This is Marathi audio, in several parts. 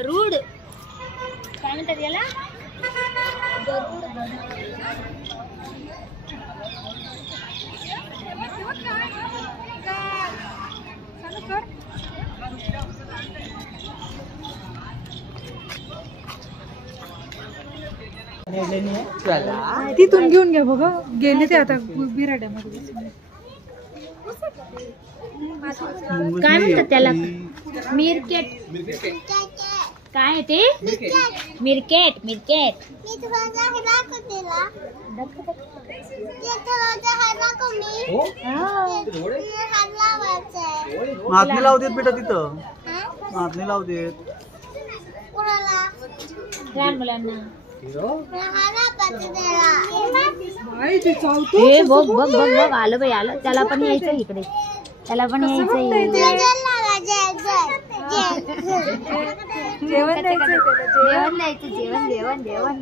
गरुड काय म्हणतात याला? गरुड तिथून घेऊन घ्या बघ, गेले ते आता बिराड्यामध्ये. काय म्हणतात त्याला? मिरकेट काय आहे ते? मिरकेट. मिरकेट हातनी लावतेत बेटा तिथं, हातनी लावतेत लहान मुलांना. बघ बघ बघ बघ, आलं बाई आलं. त्याला पण यायचं इकडे, त्याला पण यायचं. जेवण द्यायचं, जेवण जेवण जेवण.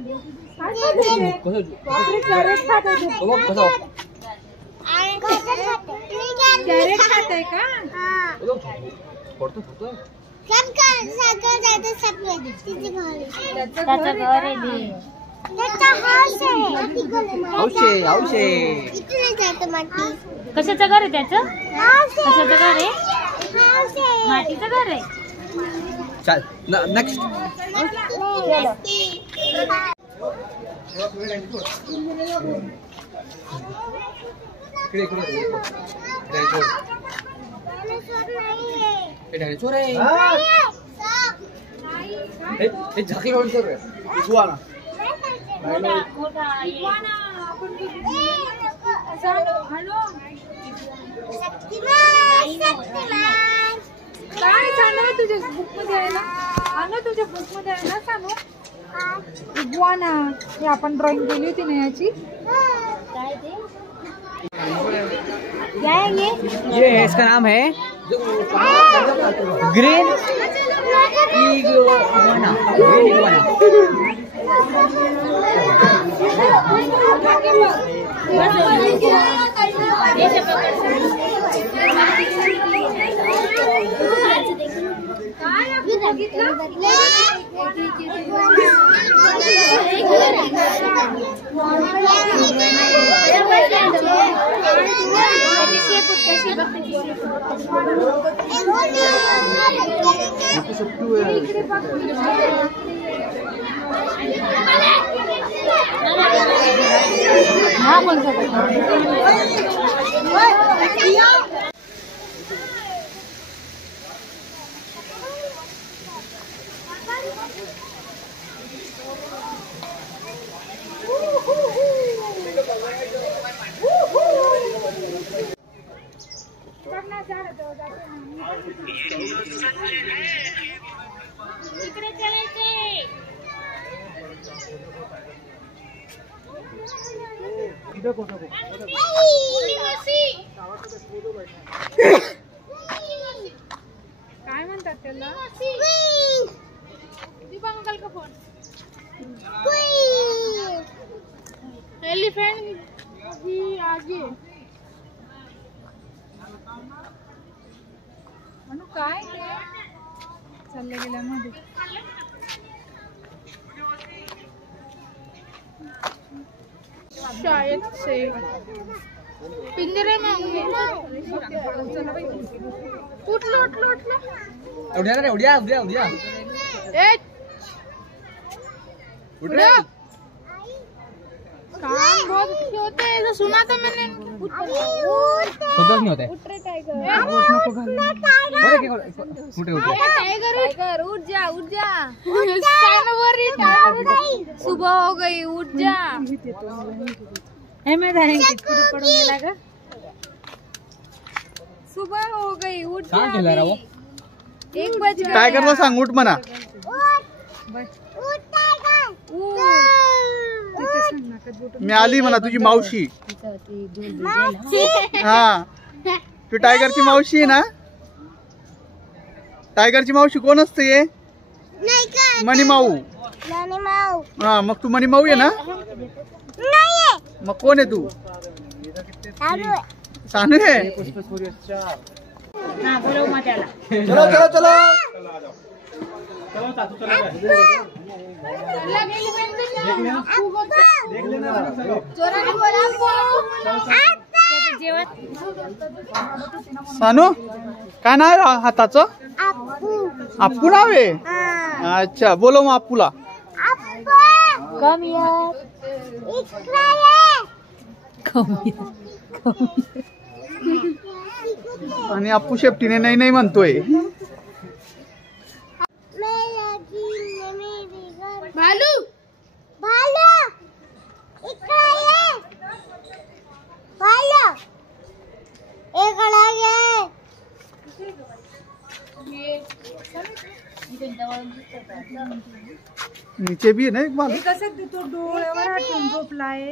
कॅरेट खाताय का? त्याचं घर आहे. कशाचं घर आहे त्याचं? कशाचं घर आहे? मातीचं घर आहे. चल नेक्स्ट. डायनासोर आहे. झाकी डायनासोर आहे. इग्वाना. काय सांगू तुझ्या बुक मध्ये आहे ना? आलो तुझ्या बुक मध्ये आहे ना सांगू? इग्वाना. हे आपण ड्रॉइंग केली होती ना याची. काय ते? ये इसका नाम है ग्रीन इग्वाना. Green iguana. हा कोणता? इकडे चलायचे. काय म्हणतात त्याला? दीपांकल का फोन? एलिफेंट ही आगे. म्हणून काय ते चाललं गेल्यामध्ये. शायद से पिंजरे में होंगे. उठलो उठलो उठलो. उड्या रे, उड्या उड्या उड्या. उठ रे. काम बहुत अच्छे होते हैं, ऐसा सुना था मैंने. सुधर नहीं होते. उठ रे टाइगर. वोट नको घाल. उठ उठ. टाइगर उठ जा उठ जा. सुबह हो गई, उठ जा. पडून गेला का? सुबह हो गई, उठ जा. काय केलं रे वो? 1 बज गया. टायगरला सांग उठ म्हणा. मी आली म्हणा तुझी मावशी. हा तू टायगरची मावशी आहे ना? टायगरची मावशी कोण असते? मणिमाऊ. हा मग तू मणिमाऊ आहे ना? मग कोण आहे तू? सानू आहे. हा बोलव मग त्याला. चलो चलो चलो. सानू काय नाव आहे हाताचं? अप्पू नाव आहे. अच्छा बोलो मग अप्पूला. कम यार. आणि अप्पू शेपटीने नाही नाही म्हणतोय. भालू नीचे भी आहे ना एक बार. कसं तो डोळ्यावर हातून झोपलाय.